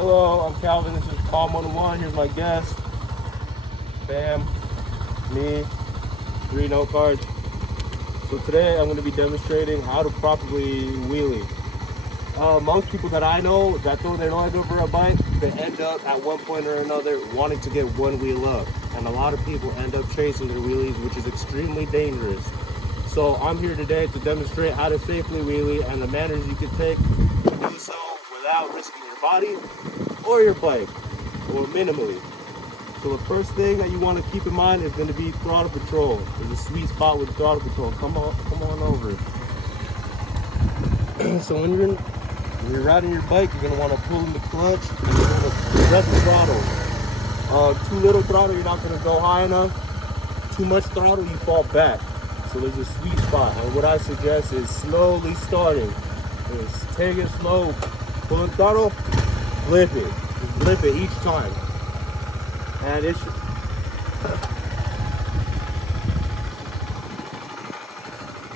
Hello, I'm Calvin. This is Palm 101. Here's my guest. Bam, me, 3 note cards. So today I'm going to be demonstrating how to properly wheelie. Most people that I know that throw their leg over a bike, they end up at one point or another wanting to get one wheel up. And a lot of people end up chasing their wheelies, which is extremely dangerous. So I'm here today to demonstrate how to safely wheelie and the manners you can take to do so without risking your body or your bike, or minimally. So the first thing that you want to keep in mind is going to be throttle control. There's a sweet spot with throttle control. Come on over. So when you're riding your bike, you're going to want to pull in the clutch and you're going to press the throttle. Too little throttle, you're not going to go high enough. Too much throttle, you fall back. So there's a sweet spot. And what I suggest is slowly starting. Is take it slow, pull the throttle, flip it. Flip it each time. And it should.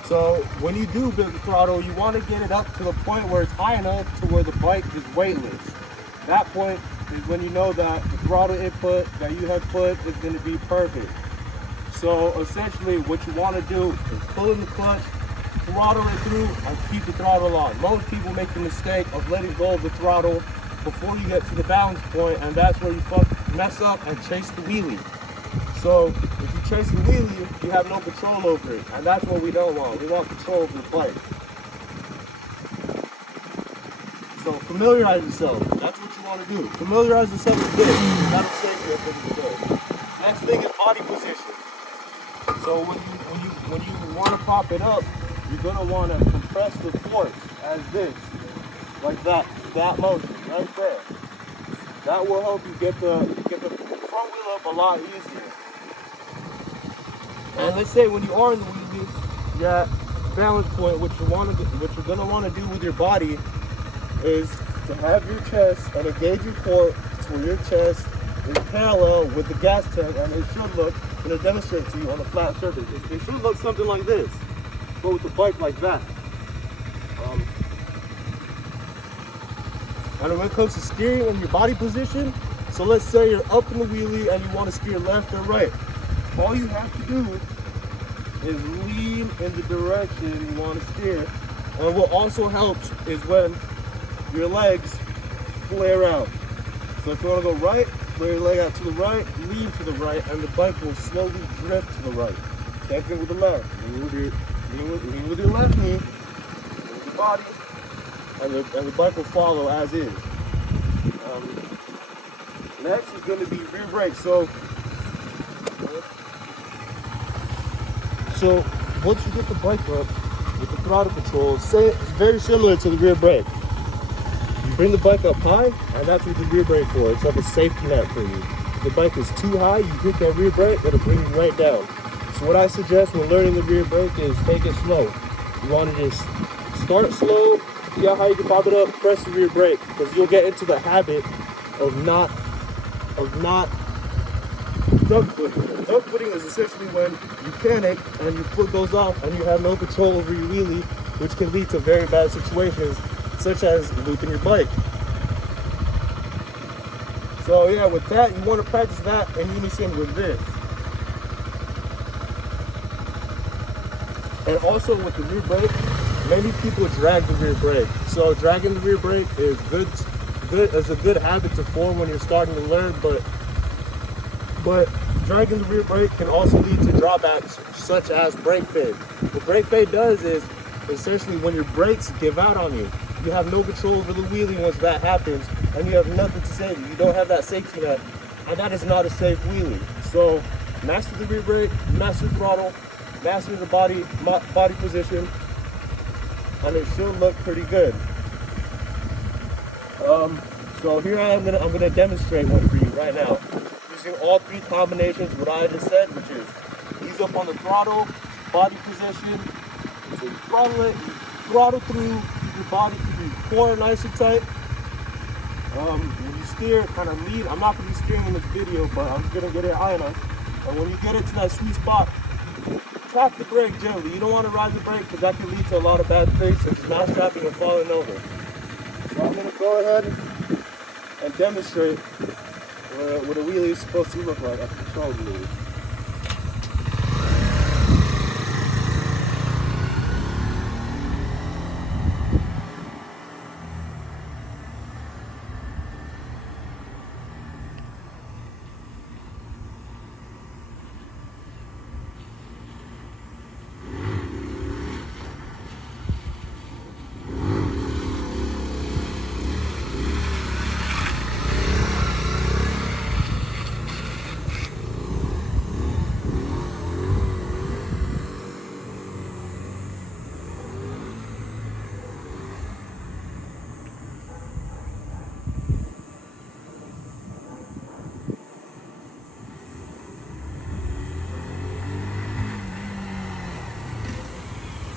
So when you do build the throttle, you want to get it up to the point where it's high enough to where the bike is weightless. That point is when you know that the throttle input that you have put is going to be perfect. So essentially what you want to do is pull in the clutch, throttle it through, and keep the throttle on. Most people make the mistake of letting go of the throttle before you get to the balance point, and that's where you mess up and chase the wheelie. So if you chase the wheelie, you have no control over it, and that's what we don't want. We want control over the bike. So familiarize yourself. That's what you want to do. Familiarize yourself with this. That'll save you from the good. Next thing is body position. So when you want to pop it up, you're gonna want to compress the forks as this, like that motion right there. That will help you get the front wheel up a lot easier. And let's say when you are in the wheelies, you're at balance point. What you're gonna want to do with your body is to have your chest and engage your core to where your chest is parallel with the gas tank, and it should look. I'm gonna demonstrate to you on a flat surface. It should look something like this, but with the bike like that. And when it comes to steering and your body position, so let's say you're up in the wheelie and you want to steer left or right. All you have to do is lean in the direction you want to steer. And what also helps is when your legs flare out. So if you want to go right, flare your leg out to the right, lean to the right, and the bike will slowly drift to the right. Same thing with the left. Lean with your left knee, with your body, and the bike will follow as is. Next is going to be rear brake. So once you get the bike up with the throttle control, it's very similar to the rear brake. You bring the bike up high, and that's what the rear brake for. It's like a safety net for you. If the bike is too high, you hit that rear brake, it'll bring you right down. So what I suggest when learning the rear brake is take it slow. You want to just start slow. See how you can pop it up, press the rear brake, because you'll get into the habit of not duck footing. Duck footing is essentially when you panic and your foot goes off and you have no control over your wheelie, which can lead to very bad situations, such as looping your bike. So yeah, with that, you want to practice that in unison with this. And also with the rear brake, many people drag the rear brake. So dragging the rear brake is a good habit to form when you're starting to learn, but dragging the rear brake can also lead to drawbacks such as brake fade. What brake fade does is essentially when your brakes give out on you, you have no control over the wheelie once that happens, and you have nothing to save you. You don't have that safety net, and that is not a safe wheelie. So master the rear brake, master the throttle, master the body position, and it should look pretty good. So here I'm gonna demonstrate one for you right now, using all 3 combinations what I just said, which is ease up on the throttle, body position. So you throttle it, you throttle through, keep your body, keep your core nice and tight. When you steer, kind of lead. I'm not gonna be steering in this video, but I'm just gonna get it high enough. And when you get it to that sweet spot, tap the brake gently. You don't want to ride the brake because that can lead to a lot of bad things, such as not strapping and falling over. So I'm going to go ahead and and demonstrate what a wheelie is supposed to look like, a controlled wheelie.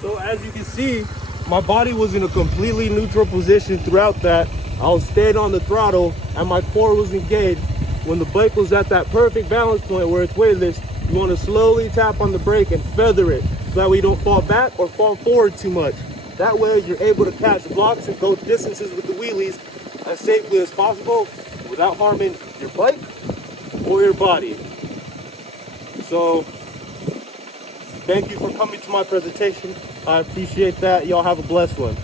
So as you can see, my body was in a completely neutral position throughout that. I was staying on the throttle and my core was engaged. When the bike was at that perfect balance point where it's weightless, you want to slowly tap on the brake and feather it so that way you don't fall back or fall forward too much. That way you're able to catch blocks and go distances with the wheelies as safely as possible without harming your bike or your body. So thank you for coming to my presentation. I appreciate that. Y'all have a blessed one.